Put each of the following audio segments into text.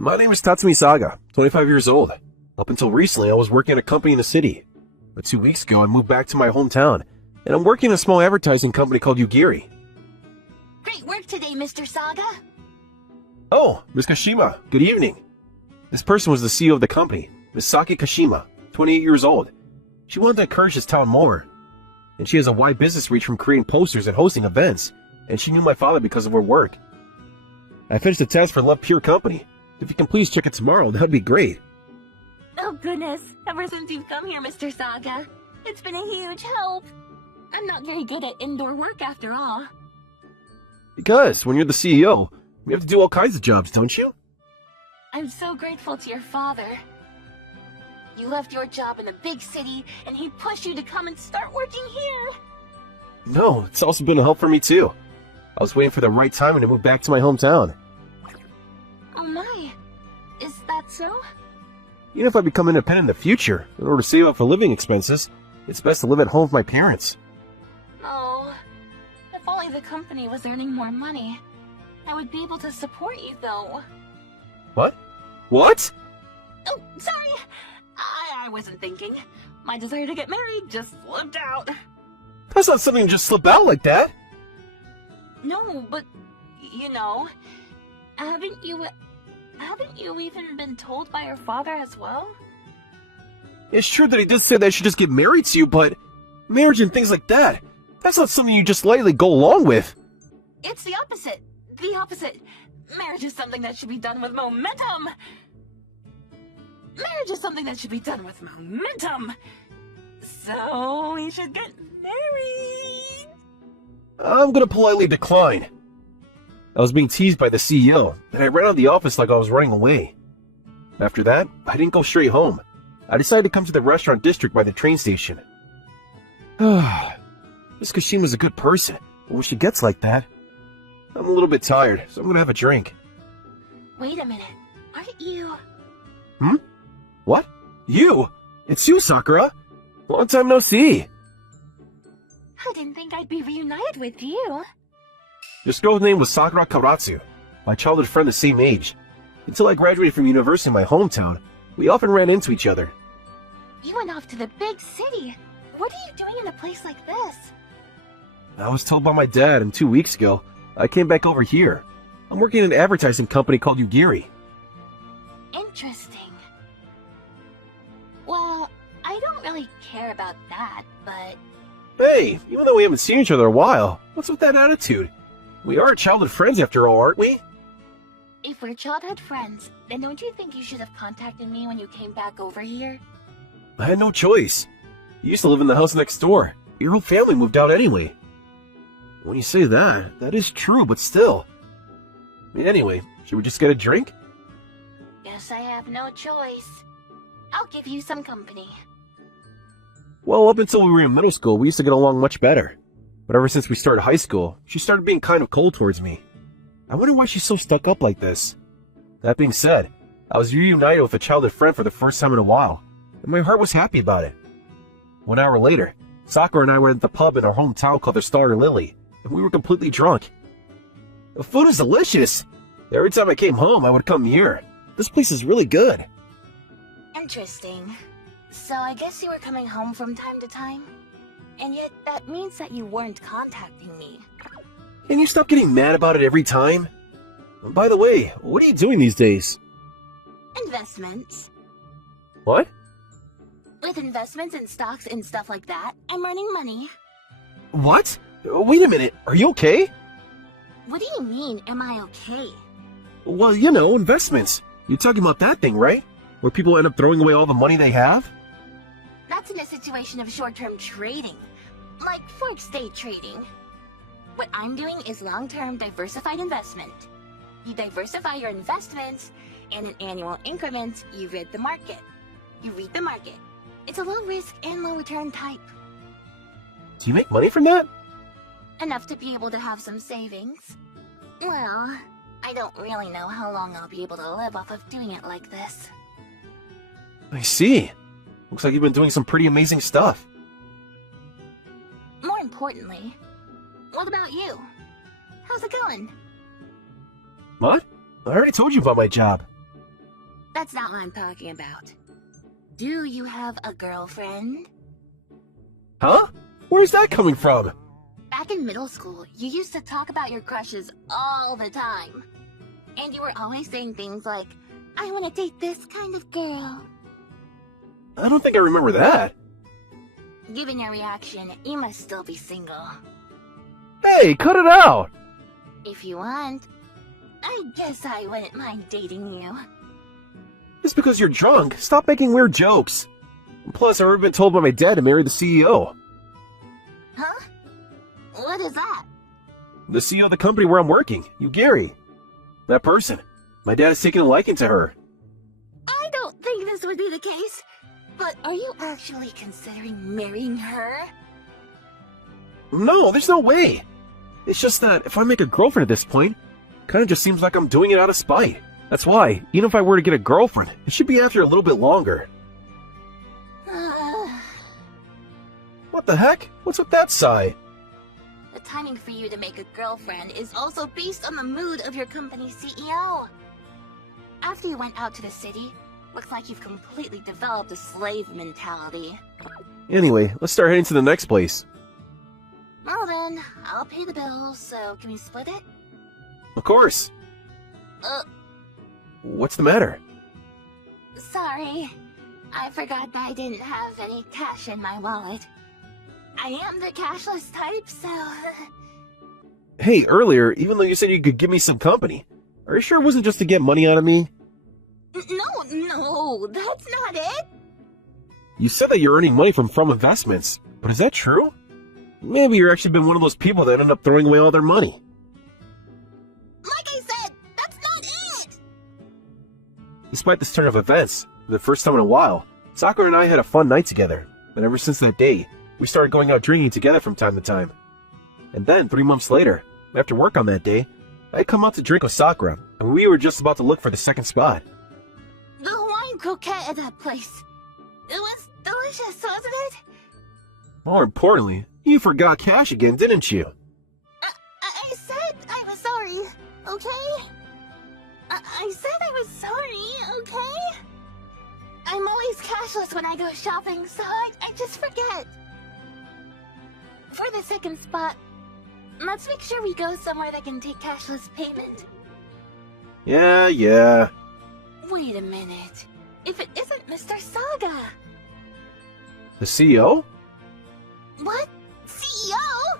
My name is Tatsumi Saga, 25 years old. Up until recently, I was working at a company in the city. But 2 weeks ago, I moved back to my hometown, and I'm working in a small advertising company called Yugiri. Great work today, Mr. Saga. Oh, Ms. Kashima, good evening. This person was the CEO of the company, Ms. Saki Kashima, 28 years old. She wanted to encourage this town more. And she has a wide business reach from creating posters and hosting events, and she knew my father because of her work. I finished the test for Love Pure Company. If you can please check it tomorrow, that would be great. Oh goodness, ever since you've come here, Mr. Saga, it's been a huge help. I'm not very good at indoor work after all. Because when you're the CEO, you have to do all kinds of jobs, don't you? I'm so grateful to your father. You left your job in a big city, and he pushed you to come and start working here. No, it's also been a help for me too. I was waiting for the right time to move back to my hometown. Oh my, is that so? Even if I become independent in the future, in order to save up for living expenses, it's best to live at home with my parents. Oh, if only the company was earning more money. I would be able to support you, though. What? What? Oh, sorry. I wasn't thinking. My desire to get married just slipped out. That's not something to just slip out like that. No, but, you know, haven't you even been told by your father as well? It's true that he did say that I should just get married to you, but marriage and things like that, that's not something you just lightly go along with. It's the opposite. The opposite. Marriage is something that should be done with momentum. Marriage is something that should be done with momentum. So we should get married. I'm gonna politely decline. I was being teased by the CEO, and I ran out of the office like I was running away. After that, I didn't go straight home. I decided to come to the restaurant district by the train station. Miss Kashima's a good person, but when she gets like that, I'm a little bit tired, so I'm gonna have a drink. Wait a minute. Aren't you... What? You? It's you, Sakura! Long time no see! I didn't think I'd be reunited with you. This girl's name was Sakura Karatsu, my childhood friend the same age. Until I graduated from university in my hometown, we often ran into each other. You went off to the big city. What are you doing in a place like this? I was told by my dad, and 2 weeks ago, I came back over here. I'm working in an advertising company called Yugiri. Interesting. Well, I don't really care about that, but... Hey, even though we haven't seen each other in a while, what's with that attitude? We are childhood friends after all, aren't we? If we're childhood friends, then don't you think you should have contacted me when you came back over here? I had no choice. You used to live in the house next door. Your whole family moved out anyway. When you say that, that is true, but still. Anyway, should we just get a drink? Guess I have no choice. I'll give you some company. Well, up until we were in middle school, we used to get along much better. But ever since we started high school, she started being kind of cold towards me. I wonder why she's so stuck up like this. That being said, I was reunited with a childhood friend for the first time in a while, and my heart was happy about it. 1 hour later, Sakura and I were at the pub in our hometown called the Star Lily, and we were completely drunk. The food is delicious! Every time I came home, I would come here. This place is really good. Interesting. So I guess you were coming home from time to time? And yet that means that you weren't contacting me. Can you stop getting mad about it every time? By the way, what are you doing these days? Investments. What? With investments in stocks and stuff like that, I'm earning money. What? Wait a minute, are you okay? What do you mean, am I okay? Well, you know, investments. You're talking about that thing, right? Where people end up throwing away all the money they have? That's in a situation of short-term trading, like forex day trading. What I'm doing is long-term diversified investment. You diversify your investments, and in annual increments, you read the market. You read the market. It's a low-risk and low-return type. Do you make money from that? Enough to be able to have some savings. Well, I don't really know how long I'll be able to live off of doing it like this. I see. Looks like you've been doing some pretty amazing stuff. More importantly, what about you? How's it going? What? I already told you about my job. That's not what I'm talking about. Do you have a girlfriend? Huh? Where's that coming from? Back in middle school, you used to talk about your crushes all the time. And you were always saying things like, I want to date this kind of girl. I don't think I remember that. Given your reaction, you must still be single. Hey, cut it out! If you want, I guess I wouldn't mind dating you. Just because you're drunk, stop making weird jokes. Plus, I've already been told by my dad to marry the CEO. Huh? What is that? The CEO of the company where I'm working, you Gary. That person. My dad has taken a liking to her. I don't think this would be the case. But are you actually considering marrying her? No, there's no way. It's just that if I make a girlfriend at this point, kind of just seems like I'm doing it out of spite. That's why, even if I were to get a girlfriend, it should be after a little bit longer. What the heck? What's with that sigh? The timing for you to make a girlfriend is also based on the mood of your company's CEO. After you went out to the city, looks like you've completely developed a slave mentality. Anyway, let's start heading to the next place. Well then, I'll pay the bills, so can we split it? Of course. What's the matter? Sorry. I forgot that I didn't have any cash in my wallet. I am the cashless type, so... Hey, earlier, even though you said you could give me some company, are you sure it wasn't just to get money out of me? No, that's not it. You said that you're earning money from investments, but is that true? Maybe you're actually been one of those people that end up throwing away all their money. Like I said, that's not it! Despite this turn of events, for the first time in a while, Sakura and I had a fun night together, and ever since that day, we started going out drinking together from time to time. And then, 3 months later, after work on that day, I had come out to drink with Sakura, and we were just about to look for the second spot. The Hawaiian croquette at that place. It was delicious, wasn't it? More importantly, you forgot cash again, didn't you? I said I was sorry, okay? I said I was sorry, okay? I'm always cashless when I go shopping, so I just forget. For the second spot, let's make sure we go somewhere that can take cashless payment. Yeah. Wait a minute. If it isn't Mr. Saga. The CEO? What? CEO?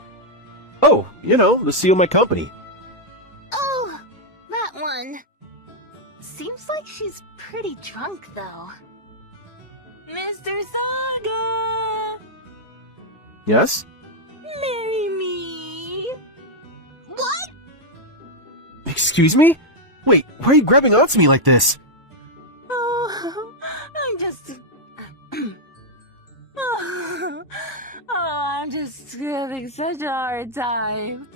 Oh, the CEO of my company. Oh, that one. Seems like she's pretty drunk, though. Mr. Saga! Yes? Marry me! What? Excuse me? Wait, why are you grabbing onto me like this? Oh, I'm just having such a hard time.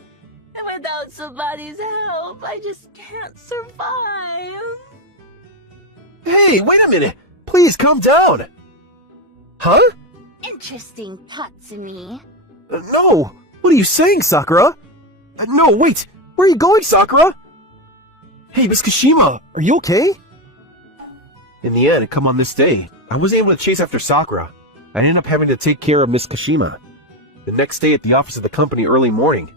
And without somebody's help, I just can't survive. Hey, wait a minute! Please, calm down! Huh? Interesting pot to me. No! What are you saying, Sakura? No, wait! Where are you going, Sakura? Hey, Miss Kashima, are you okay? In the end, come on this day, I wasn't able to chase after Sakura. I ended up having to take care of Miss Kashima. The next day at the office of the company early morning.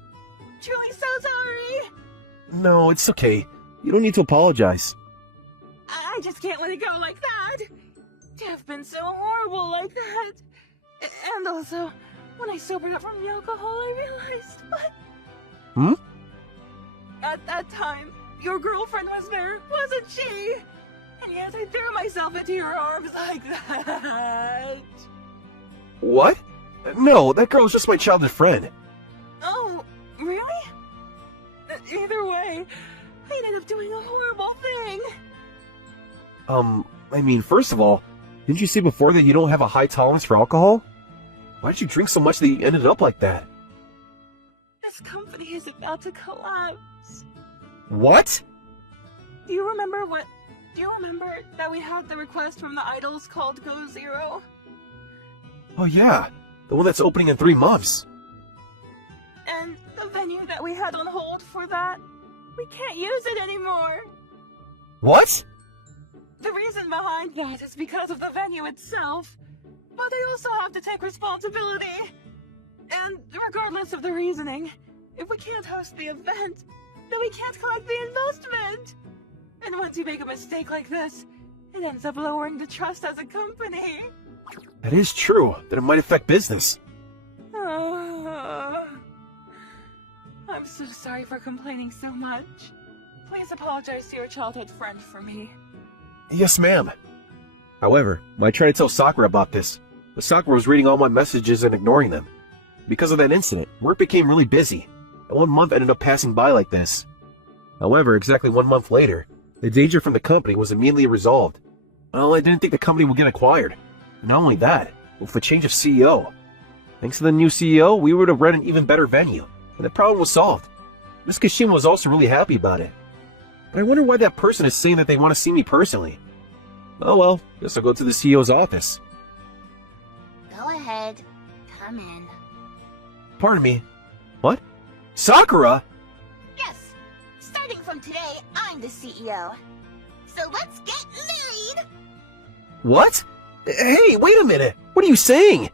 Truly so sorry. No, it's okay. You don't need to apologize. I just can't let it go like that. You've been so horrible like that. And also, when I sobered up from the alcohol, I realized what? At that time, your girlfriend was there, wasn't she? And yes, I threw myself into your arms like that. What? No, that girl was just my childhood friend. Oh, really? Either way, I ended up doing a horrible thing. First of all, didn't you say before that you don't have a high tolerance for alcohol? Why did you drink so much that you ended up like that? This company is about to collapse. What? Do you remember that we had the request from the idols called Go Zero? Oh yeah, the one that's opening in 3 months. And the venue that we had on hold for that, we can't use it anymore. What? The reason reason behind that is because of the venue itself. But I also have to take responsibility. And regardless of the reasoning, if we can't host the event, then we can't collect the investment. And once you make a mistake like this, it ends up lowering the trust as a company. That is true, that it might affect business. I'm so sorry for complaining so much. Please apologize to your childhood friend for me. Yes, ma'am. However, when I tried to tell Sakura about this, but Sakura was reading all my messages and ignoring them. Because of that incident, work became really busy, and 1 month ended up passing by like this. However, exactly 1 month later, the danger from the company was immediately resolved. Well, I didn't think the company would get acquired. And not only that, with a change of CEO. Thanks to the new CEO, we would have run an even better venue, and the problem was solved. Miss Kashima was also really happy about it. But I wonder why that person is saying that they want to see me personally. Oh well, guess I'll go to the CEO's office. Go ahead. Come in. Pardon me. What? Sakura? Yes. Starting from today, I'm the CEO. So let's get married! What? Hey, wait a minute! What are you saying?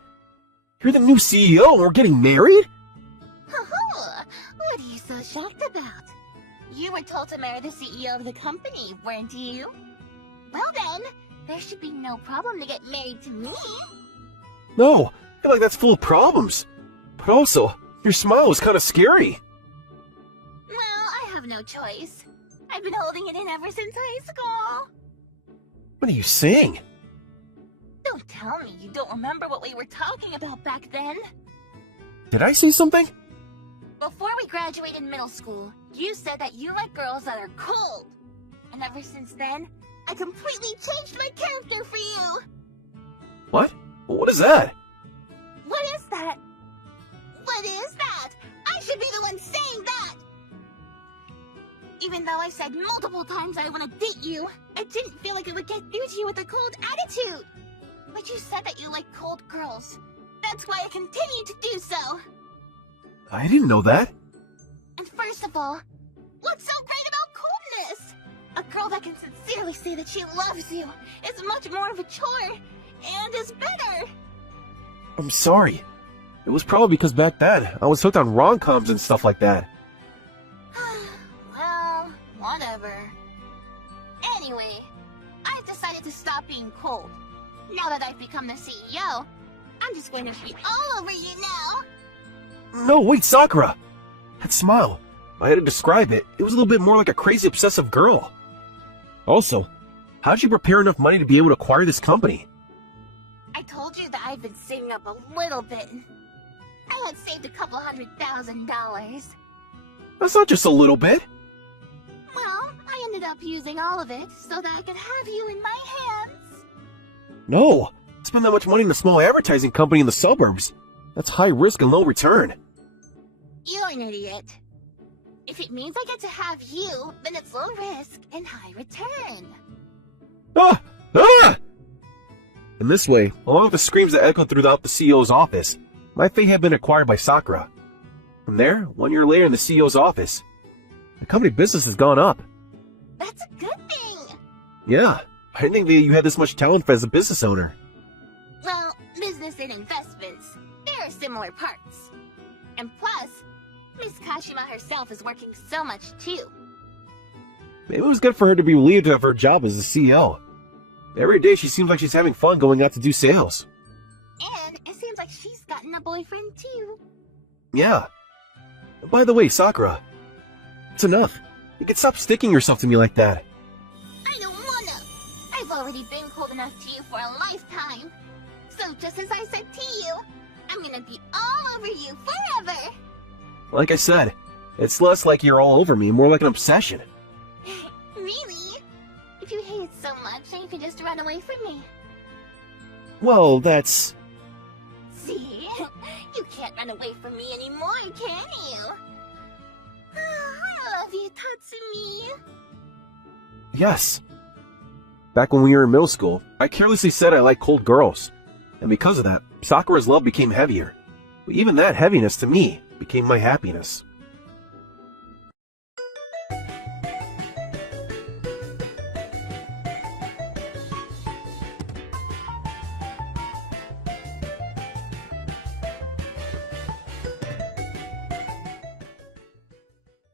You're the new CEO and we're getting married? What are you so shocked about? You were told to marry the CEO of the company, weren't you? Well then, there should be no problem to get married to me. No, I feel like that's full of problems. But also, your smile was kind of scary. Well, I have no choice. I've been holding it in ever since high school. What are you saying? Don't tell me you don't remember what we were talking about back then. Did I say something? Before we graduated middle school, you said that you like girls that are cold. And ever since then, I completely changed my character for you. What? What is that? What is that? What is that? I should be the one saying that! Even though I said multiple times I want to date you, I didn't feel like it would get through to you with a cold attitude. But you said that you like cold girls. That's why I continue to do so. I didn't know that. And first of all, what's so great about coldness? A girl that can sincerely say that she loves you is much more of a chore and is better. I'm sorry. It was probably because back then I was hooked on rom-coms and stuff like that. Well, whatever. Anyway, I've decided to stop being cold. Now that I've become the CEO, I'm just going to be all over you now. No, wait, Sakura! That smile. If I had to describe it, it was a little bit more like a crazy obsessive girl. Also, how'd you prepare enough money to be able to acquire this company? I told you that I've been saving up a little bit. I had saved a couple $100,000. That's not just a little bit. Well, I ended up using all of it so that I could have you in my hands. No, spend that much money in a small advertising company in the suburbs. That's high risk and low return. You're an idiot. If it means I get to have you, then it's low risk and high return. Ah! Ah! In this way, along with the screams that echoed throughout the CEO's office, my fate had been acquired by Sakura. From there, 1 year later in the CEO's office, the company business has gone up. That's a good thing. Yeah, I didn't think that you had this much talent as a business owner. Well, business and investments, there are similar parts. And plus, Miss Kashima herself is working so much too. Maybe it was good for her to be relieved of her job as the CEO. Every day she seems like she's having fun going out to do sales. And it seems like she's gotten a boyfriend too. Yeah. By the way, Sakura, it's enough. You can stop sticking yourself to me like that. I don't wanna. I've already been cold enough to you for a lifetime. So just as I said to you, I'm gonna be all over you forever. Like I said, it's less like you're all over me and more like an obsession. Really? If you hate it so much, then you can just run away from me. Well, that's... See? You can't run away from me anymore, can you? I love you, Tatsumi. Yes. Back when we were in middle school, I carelessly said I like cold girls. And because of that, Sakura's love became heavier. But even that heaviness to me became my happiness.